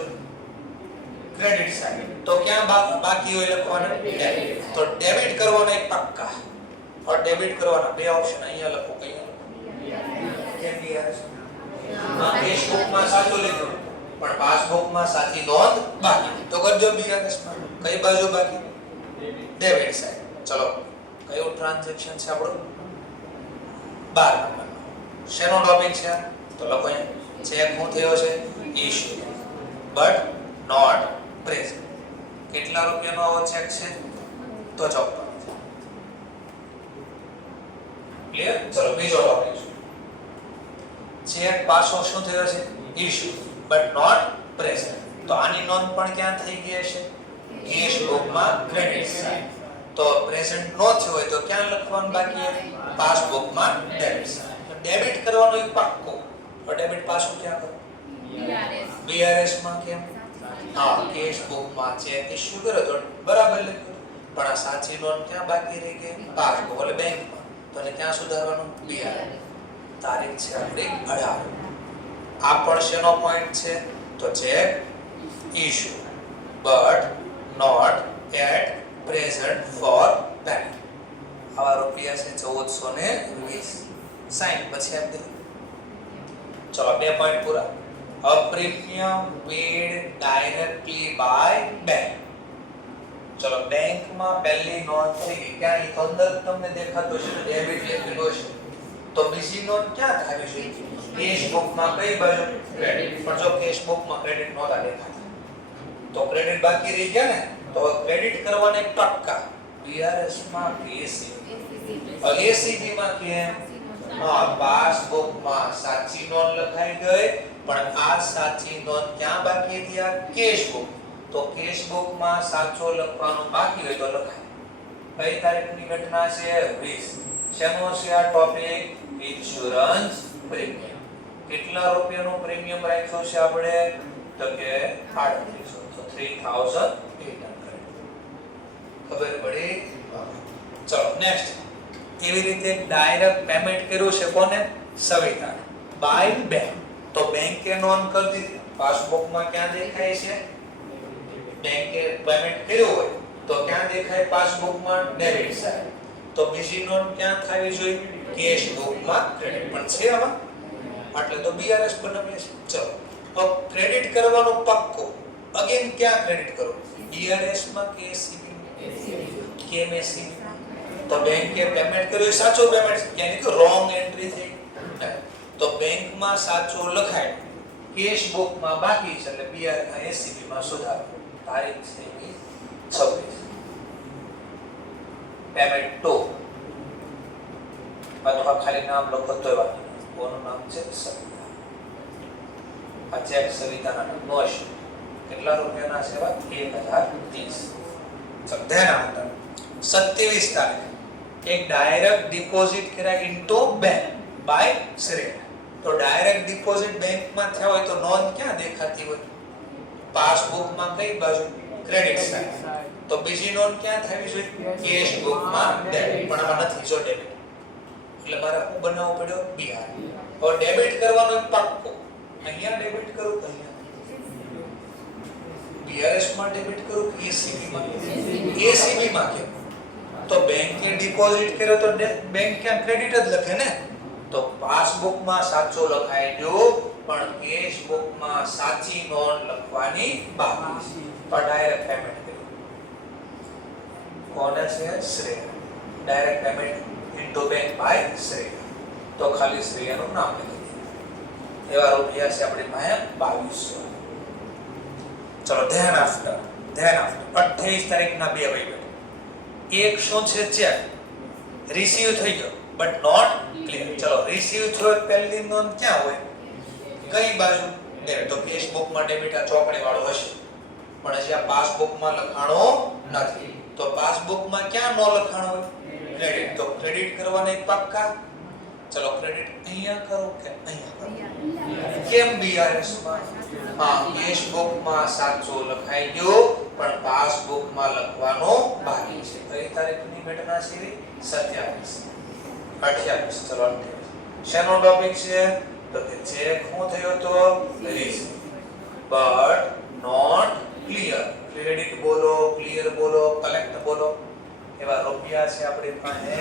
Credit side. તો ક્યાં બાકી હોય લખવાનું? ડેબિટ. તો ડેબિટ કરવાનો એક પક્કા ઓર ડેબિટ કરવાના બે ઓપ્શન અહીંયા લખો. કઈ BRS? હા કેશ બુકમાં સાચું લખ્યું પણ પાસબુકમાં સાચી નોંધ બાકી. તો કરજો BRS માં. કઈ બાજુ બાકી? Debit side. ચલો કયું ટ્રાન્ઝેક્શન છે આપણો? 12 નંબર. શેનો ટોપિક છે? તો લખો અહીંયા ચેક શું થયો છે? Issue but not present. કેટલા રૂપિયાનો આવો ચેક છે? તો 54. ક્લિયર? ચલો બીજો ટોપિક છે. ચેક પાછો શું થયો છે? Issue but not present. તો આની નોંધ પણ ક્યાં થઈ ગઈ છે? કેશ બુકમાં ક્રેડિટ સાઈડ. તો પ્રેઝન્ટ નો થયો હોય તો ક્યાં લખવાનું બાકી? પાસબુકમાં ડેબિટ સાઈડ. તો ડેબિટ કરવાનો એક પાક્કો. તો ડેબિટ પાછું ક્યાં કરો? BRS માં. કેમ? હા કેશ બુકમાં ચેક ઇશ્યુ કર્યો તો બરાબર લખ્યું, પણ આ સાચી નોંધ ક્યાં બાકી રહી ગઈ? પાસબુક એટલે બેંકમાં. તો એને ક્યાં સુધારવાનું? BRS. તારીખ છે આપણી 18. આ પણ શેનો પોઈન્ટ છે? તો cheque issue but not at present for payment. આવા રૂપિયા છે 1420. સાઈન પછી આપી દે. ચલો 2 પોઈન્ટ પૂરા. A premium paid directly by bank. ચલો બેંકમાં પહેલી નોંધ થઈ ગઈ. ક્યાં? ઈ તો અંદર તમને દેખાતો છે ડેબિટ લખેલું છે. તો બીજી નોંધ ક્યાં થાય છે? કેશ બુકમાં કઈ બાજુ? ક્રેડિટ. પણ જો કેશ બુકમાં ક્રેડિટ નોંધા દેખાતા તો ક્રેડિટ બાકી રહી ગયા ને. તો ક્રેડિટ કરવાને એક ટક્કા. BRS માં ACB માં કેમ? હા પાસબુકમાં સાચી નોંધ લખાઈ ગઈ પણ આ સાચી નોંધ ક્યાં બાકી હતી? આ કેશ બુક. તો કેશ બુકમાં સાચો લખવાનું બાકી હોય તો લખાય. કઈ તારીખની ઘટના છે 20. શેનો છે આ ટોપિક? Insurance premium. કેટલા રૂપિયાનું પ્રીમિયમ રાખ્યો છે આપણે? તો કે 3800. તો 3800. ખબર પડી? ચલો નેક્સ્ટ. કેવી રીતે ડાયરેક્ટ પેમેન્ટ કર્યું છે કોને? Savita by bank. તો બેંકે નોંધ કરી દીધી. પાસબુકમાં ક્યાં દેખાય છે? બેંકે પેમેન્ટ કર્યું હોય તો ક્યાં દેખાય? પાસબુકમાં ડેબિટ સાઈડ. તો બીજી નોંધ ક્યાં થવી જોઈએ? કેશ બુકમાં ક્રેડિટ. પણ છે આમાં એટલે તો બીઆરએસ બનાવીએ છે. ચલો તો ક્રેડિટ કરવાનો પક્કો. અગેન ક્યાં ક્રેડિટ કરો? બીઆરએસ માં કે એસીબી? કેએમએસી. તો બેંકે પેમેન્ટ કર્યું સાચો પેમેન્ટ, યાની કે રોંગ એન્ટ્રી થઈ. તો બેંકમાં સાચો લખાય, કેશ બુકમાં બાકી છે એટલે બીઆર એસીબી માં સુધારો. તારીખ છે 26. પેમેન્ટ ટુ અથવા ખાલી નામ લખો તોય વાંધો નહીં. કોનું નામ છે? સવિતા. આ ચેક સવિતાના નામનો હશે. કેટલા રૂપિયાના છે? 1030. ચલ ધ્યાન આપતા 27 તારીખ એક ડાયરેક્ટ ડિપોઝિટ કર્યા ઇન્ટુ બેંક બાય શ્રેય. તો ડાયરેક્ટ ડિપોઝિટ બેંકમાં થયા હોય તો નોંધ ક્યાં દેખાતી હોય? પાસબુકમાં કઈ બાજુ? Credit side. તો બીજી નોંધ ક્યાં થવી જોઈએ? કેશ બુકમાં ડેબિટ. પણ આમાં નથી જો ડેબિટ. એટલે મારે શું બનાવવું પડ્યો? બીઆર. હવે ડેબિટ કરવાનો એક પાક્કો. અહીંયા ડેબિટ કરું કે અહીંયા? બીઆરએસ માં ડેબિટ કરું કે એસીબી માં? એસીબી માં કેમ? તો બેંકે ડિપોઝિટ કર્યો તો બેંક ક્યાં ક્રેડિટ જ લખે ને. તો પાસબુકમાં સાચો લખાઈ ગયો પણ કેશ બુકમાં સાચી નોંધ લખવાની બાકી છે. તો ડાયરેક્ટ પેમેન્ટ કર્યું. કોને છે? Shreya. Direct payment into bank by Shreya. તો ખાલી શ્રેયનું નામ લખી દીધું. એવા રૂપિયા છે આપણી પાસે 2200. ચલો ધ્યાન આપતા 28 તારીખના બે વહીવટ. એક શું છે? ચેક રિસીવ થઈ ગયો બટ નોટ ક્લિયર. ચલો રિસીવ થયો પહેલી નોંધ ક્યાં હોય? કઈ બાજુ? ડેબિટ. તો કેશ બુકમાં ડેબિટ આ ચોકડી વાળો હશે પણ હજી આ પાસબુકમાં લખાણો નથી. તો પાસબુકમાં ક્યાં નો લખાણો હોય? ક્રેડિટ. તો ક્રેડિટ કરવાના એક પાક્કા. ચલો ક્રેડિટ અહીંયા કરો કે અહીંયા કરો? કેમ બીઆરએસ માં? હા, કેશ બુકમાં સાચો લખાઈ ગયો પણ પાસબુકમાં લખવાનો બાકી છે. કઈ તારીખની ઘટના છે? 27. 28. ચલો 28. શેનો ટોપિક છે? તો કે ચેક શું થયો તો? Receive but not clear. Credit બોલો, ક્લિયર બોલો, કલેક્ટ બોલો. એવા રૂપિયા છે આપણી પાસે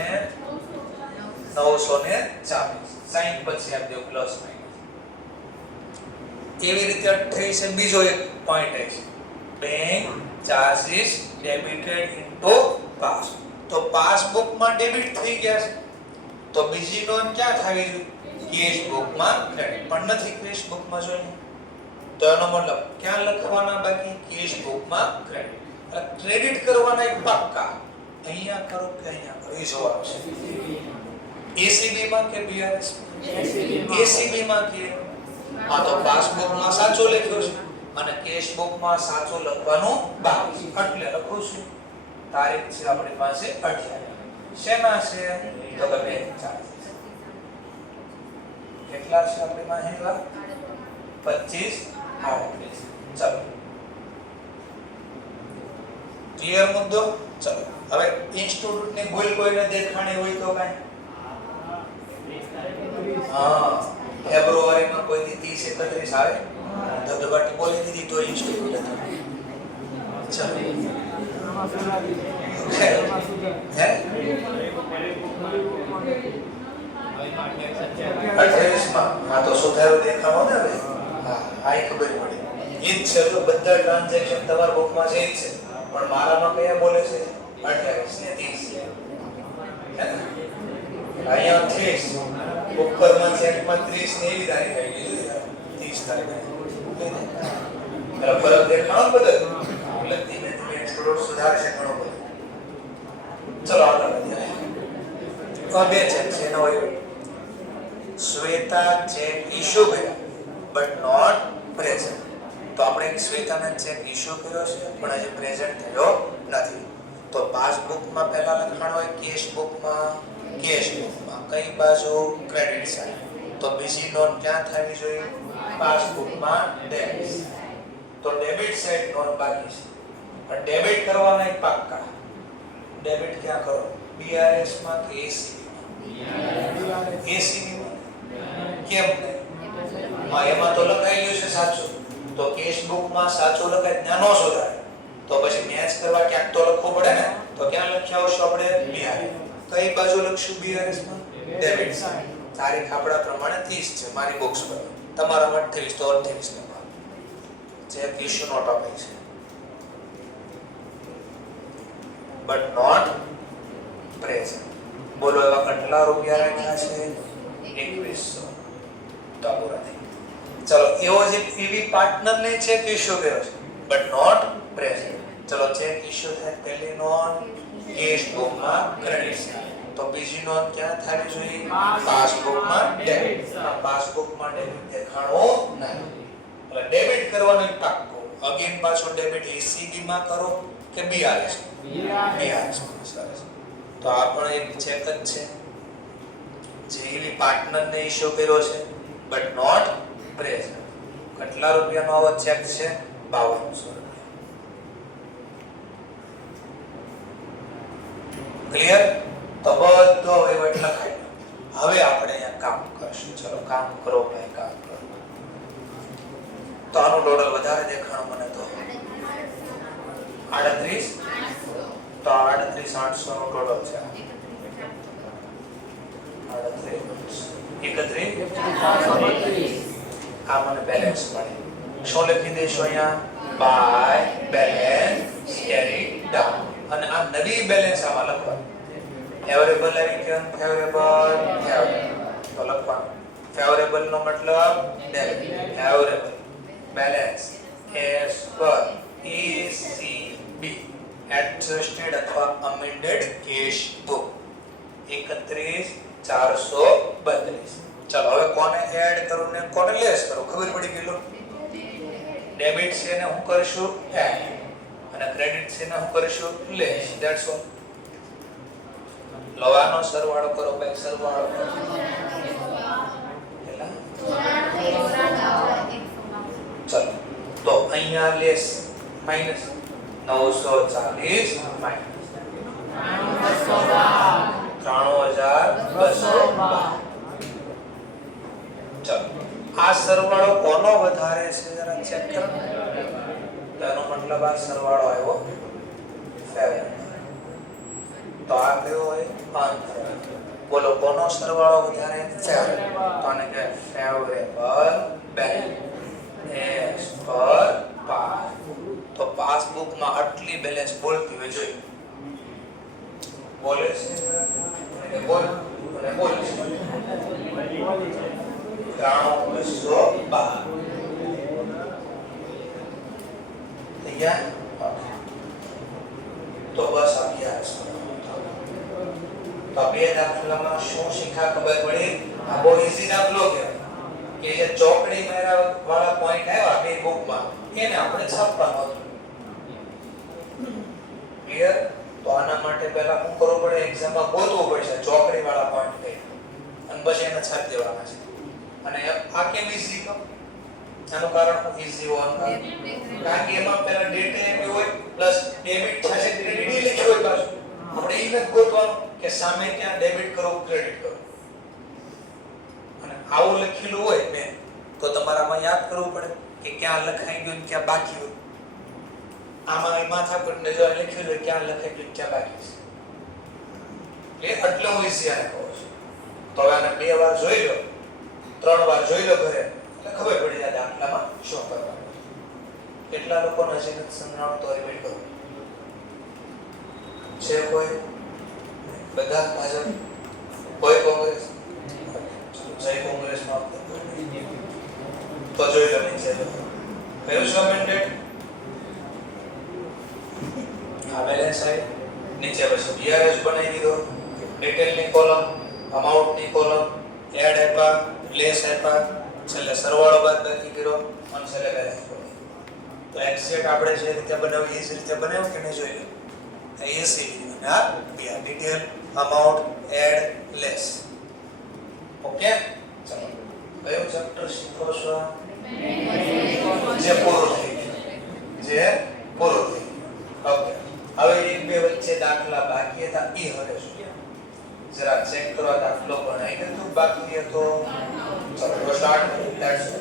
940. સાઈન પછી આપજો પ્લસ માઈનસ. એવી રીતે 28 છે. બીજો એક પોઈન્ટ છે બેંક ચાર્જીસ ડેબિટેડ ઇન્ટુ પાસ. તો પાસબુકમાં ડેબિટ થઈ ગયા છે તો બીજી નોંધ ક્યાં થવી જોઈએ? કેશ બુકમાં ક્રેડિટ. પણ નથી કેશ બુકમાં જોઈએ તો એનો મતલબ ક્યાં લખવાના બાકી? કેશ બુકમાં ક્રેડિટ. એટલે ક્રેડિટ કરવાના એક પાક્કા. અહીંયા કરો કે અહીંયા કરો? એ જોવાનું છે. એસીબી માં કે બીઆરએસ? એસીબી માં કે આ તો પાસબુકમાં સાચો લખ્યો છે અને કેશ બુકમાં સાચો લખવાનું બાકી છે એટલે લખું છું. તારીખ છે આપણી પાસે 28. શેના છે? તો કે બેંક ચાર્જીસ. કેટલા છે આપણી પાસે? 25. ચલો ક્લિયર મુદ્દો. ચલો હવે ઇન્સ્ટિટ્યૂટ ની ભૂલ કોઈને દેખાણી હોય તો કાઈ? હા, ફેબ્રુઆરીમાં કોઈ દી 30 31 આવે ધબધબાટી બોલી દીધી તો ઇન્સ્ટિટ્યૂટ ચલો હે 28 માં આ તો સુધારો દેખાણો ને હવે. હા, આઈ ખબર પડી. ઈ જ છે તો બધા ટ્રાન્ઝેક્શન તમારા બુકમાં છે જ છે પણ મારામાં કયા બોલે છે? 28 ને 30. હે અહીંયા 30 ઉપરમાં ચેકમાં 30 ને એવી તારીખ આવી ગઈ 30 તારીખ. એટલે ફરક દેખાણો બધો એટલે ધીમે ધીમે થોડો સુધારશે ઘણો બધો. ચલો આગળ વધીએ. બે ચેક છે એનો હોય. શ્વેતા ચેક ઇશ્યુ કર્યા બટ નોટ પ્રેઝન્ટ. તો આપણે શ્વેતાને ચેક ઇશ્યુ કર્યો છે પણ હજી પ્રેઝન્ટ થયો નથી. તો પાસબુકમાં પહેલા લખાણ હોય કેશ બુકમાં કઈ બાજુ ક્રેડિટ સાઈડ, તો બીજી નોંધ ક્યાં થવી જોઈએ? પાસબુકમાં ડેબિટ. તો ડેબિટ સાઈડ નોંધ બાકી છે. પણ ડેબિટ કરવાના એક પાક્કા. ડેબિટ ક્યાં કરો? બીઆરએસ માં કે એસીબી માં? એસીબી માં. કેમ નહીં? એમાં તો લખાયેલું છે સાચું. તો કેશ બુકમાં સાચું લખાય ત્યાં નો સુધારે. તો પછી મેચ કરવા ક્યાંક તો લખવું પડે ને. તો ક્યાં લખ્યા આવશું આપણે? બીઆરએસ. કઈ બાજુ લખશું બીઆરએસ માં? Debit side. તારીખ આપણા પ્રમાણે 30 છે મારી બોક્સ પર. તમારામાં 28 તો 28 લખવાનું. ચેક ઇશ્યુ નો ટોપિક છે. But not present. બોલો એવા કેટલા રૂપિયા રાખ્યા છે? 2100. તો પૂરા થઈ. ચલો એવો જે પીવી પાર્ટનર ને ચેક ઇશ્યુ કર્યો છે બટ નોટ પ્રેઝન્ટ. ચલો ચેક ઇશ્યુ થાય પહેલી નોંધ કેશ બુકમાં ક્રેડિટ સાઈડ. તો બીજી નોંધ ક્યાં થવી જોઈએ? પાસબુકમાં ડેબિટ. પાસબુકમાં ડેબિટ દેખાણો નહીં. એટલે ડેબિટ કરવાનો એક પાક્કો. અગેન પાછો ડેબિટ એસીબી માં કરો કે બીઆરએસ? બીઆરએસ. સરસ. તો આ પણ એક ચેક જ છે. જેવી પાર્ટનર ને ઇશ્યુ કર્યો છે બટ નોટ પ્રેઝન્ટ. કેટલા રૂપિયાનો આવો ચેક છે? 5200. ક્લિયર? તો બધો વહીવટ લખાઈ. હવે આપણે અહીંયા કામ કરશું. ચલો કામ કરો ભાઈ, કામ કરો. તો આનું ટોટલ વધારે દેખાણું મને તો 38. તો 38,800 નો ટોટલ છે. 31. આ મને બેલેન્સ મળે. શું લખી દઈશું અહીંયા? By balance carry down. અને આ નવી બેલેન્સ આમાં લખવાનું. ફેવરેબલ આવી કે અનફેવરેબલ? તો લખવાનું. ફેવરેબલ નો મતલબ ડેબિટ. ફેવરેબલ બેલેન્સ એસ પર એસીબી એડજસ્ટેડ અથવા અમેન્ડેડ કેશ બુક 31,432. ચલો હવે કોને એડ કરું ને કોને લેસ કરું ખબર પડી ગઈ. લો ડેબિટ છે ને હું કરશું એડ અને ક્રેડિટ છે ને હું કરશું લેસ. That's all. લવાનો સરવાળો કરો ભાઈ, સરવાળો કરો. ચલો તો અહીંયા લેસ માઈનસ 940 માઈનસ 3,212. ચલો આ સરવાળો કોનો વધારે છે જરા ચેક કરો. તેનો મતલબ આ સરવાળો આવ્યો ફેવરેબલ. તો આ કયો હોય? અનફેવરેબલ. બોલો કોનો સરવાળો વધારે? ફેવરેબલ. તો આને કહેવાય ફેવરેબલ બેલેન્સ એસ પર પાસ. તો પાસબુકમાં આટલી બેલેન્સ બોલતી હોય જોઈએ. બોલે છે અને બોલ અને બોલ છે 3,212. તૈયાર? તો બસ અભ્યાસ. તો બે દાખલામાં શું શીખા ખબર પડી? આ બહુ ઈઝી દાખલો કહેવાય કે જે ચોકડી મેરા વાળા પોઈન્ટ આવ્યા બે બુકમાં એને આપણે છાપવાનો હતો. ક્લિયર? તો આના માટે પહેલા શું કરવું પડે? એક્ઝામમાં ગોતવું પડશે ચોકડી વાળા પોઈન્ટ કઈ અને પછી એને છાપી દેવાના છે. અને આ કેમ ઈઝી કહો? આનું કારણ હું ઈઝી હોવાનું કારણ કે એમાં પહેલા ડેટા એમ હોય પ્લસ ડેબિટ થશે ક્રેડિટ એ લખ્યું હોય પાછું. આપણે એ નથી ગોતવાનું કે સામે ક્યાં ડેબિટ કરો ક્રેડિટ કરો. અને આવું લખેલું હોય મેં તો તમારામાં યાદ કરવું પડે કે ક્યાં લખાઈ ગયું ક્યાં બાકી હોય. આમાં એ માથાકૂટને જો લખેલું હોય ક્યાં લખાઈ ગયું ક્યાં બાકી છે. એટલે હું ઈઝી આને કહું છું. તો હવે આને 2 વાર જોઈ લો, 3 વાર જોઈ લો ઘરે એટલે ખબર પડી જાય દાખલામાં શું કરવાનું. કેટલા લોકોને હજી નથી સમજાણું તો રિપીટ કરું. છે કોઈ? બધા હાજર? કોઈ કોંગ્રેસ? જય કોંગ્રેસ માં તો જોઈ લો નીચે કયું છે અમેન્ડેડ? આ બેલેન્સ આવી નીચે પછી બીઆરએસ બનાવી દીધો. ડિટેલ ની કોલમ, અમાઉન્ટ ની કોલમ, એડ આપ્યા, લેસ આપ્યા, છેલ્લે સરવાળો બાદબાકી કર્યો અને છેલ્લે બેલેન્સ બનાવ્યો. તો એક્ઝેક્ટ આપણે જે રીતે બનાવી એ જ રીતે બનાવ્યું કે નહીં જોઈ લો. 80 અને આ PR detail amount add less okay ચલો કયો ચેપ્ટર શીખો છો જે પૂરું થઈ ગયું ઓકે હવે એક બે વચ્ચે દાખલા બાકી હતા ઈ હવે શું જરા ચેક કરો દાખલો ગણાઈ ગયો બાકી હતો ચલો સ્ટાર્ટ લેટ્સ